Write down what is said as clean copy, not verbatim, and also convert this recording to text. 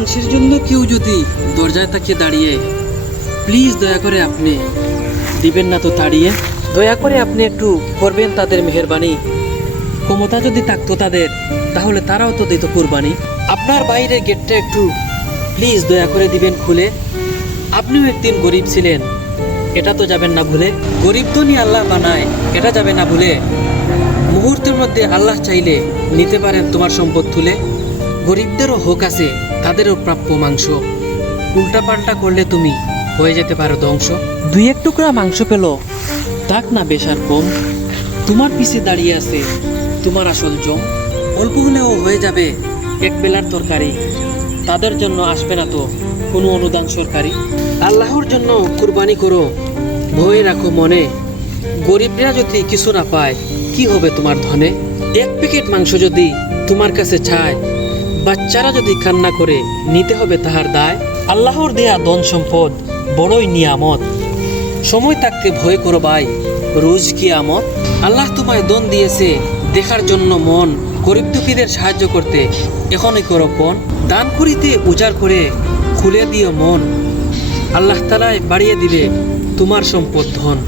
মাংসের জন্য কেউ যদি দরজায় থাকে দাঁড়িয়ে, প্লিজ দয়া করে আপনি দিবেন না তো তাড়িয়ে। দয়া করে আপনি একটু করবেন তাদের মেহেরবানি। ক্ষমতা যদি থাকতো তাদের, তাহলে তারাও তো দিত কুরবানি। আপনার বাইরের গেটটা একটু প্লিজ দয়া করে দিবেন খুলে। আপনিও একদিন গরিব ছিলেন, এটা তো যাবেন না ভুলে। গরিব তো নিয়ে আল্লাহ বানায়, এটা যাবে না ভুলে। মুহূর্তের মধ্যে আল্লাহ চাইলে নিতে পারেন তোমার সম্পদ তুলে। গরিবদেরও হক আছে, তাদেরও প্রাপ্য মাংস। উল্টা পাল্টা করলে তুমি হয়ে যেতে পারো ধ্বংস। দুই এক টুকরা মাংস পেল, তাক না বেশ আর কম। তোমার পিছে দাঁড়িয়ে আছে তোমার আসল জম। অল্প হলেও হয়ে যাবে এক বেলার তরকারি, তাদের জন্য আসবে না তো কোনো অনুদান সরকারি। আল্লাহর জন্য কুরবানি করো, ভয় রাখো মনে। গরিবরা যদি কিছু না পায়, কি হবে তোমার ধনে? এক প্যাকেট মাংস যদি তোমার কাছে চায়, বাচ্চারা যদি কান্না করে, নিতে হবে তাহার দায়। আল্লাহর দেয়া ধন সম্পদ বড়ই নিয়ামত, সময় থাকতে ভয় করো ভাই, রোজ কিয়ামত। আল্লাহ তোমায় ধন দিয়েছে দেখার জন্য মন, গরিব দুঃখীদের সাহায্য করতে এখনই করো পণ। দান করিতে উজাড় করে খুলে দিও মন, আল্লাহ তাআলাই বাড়িয়ে দিবে তোমার সম্পদ ধন।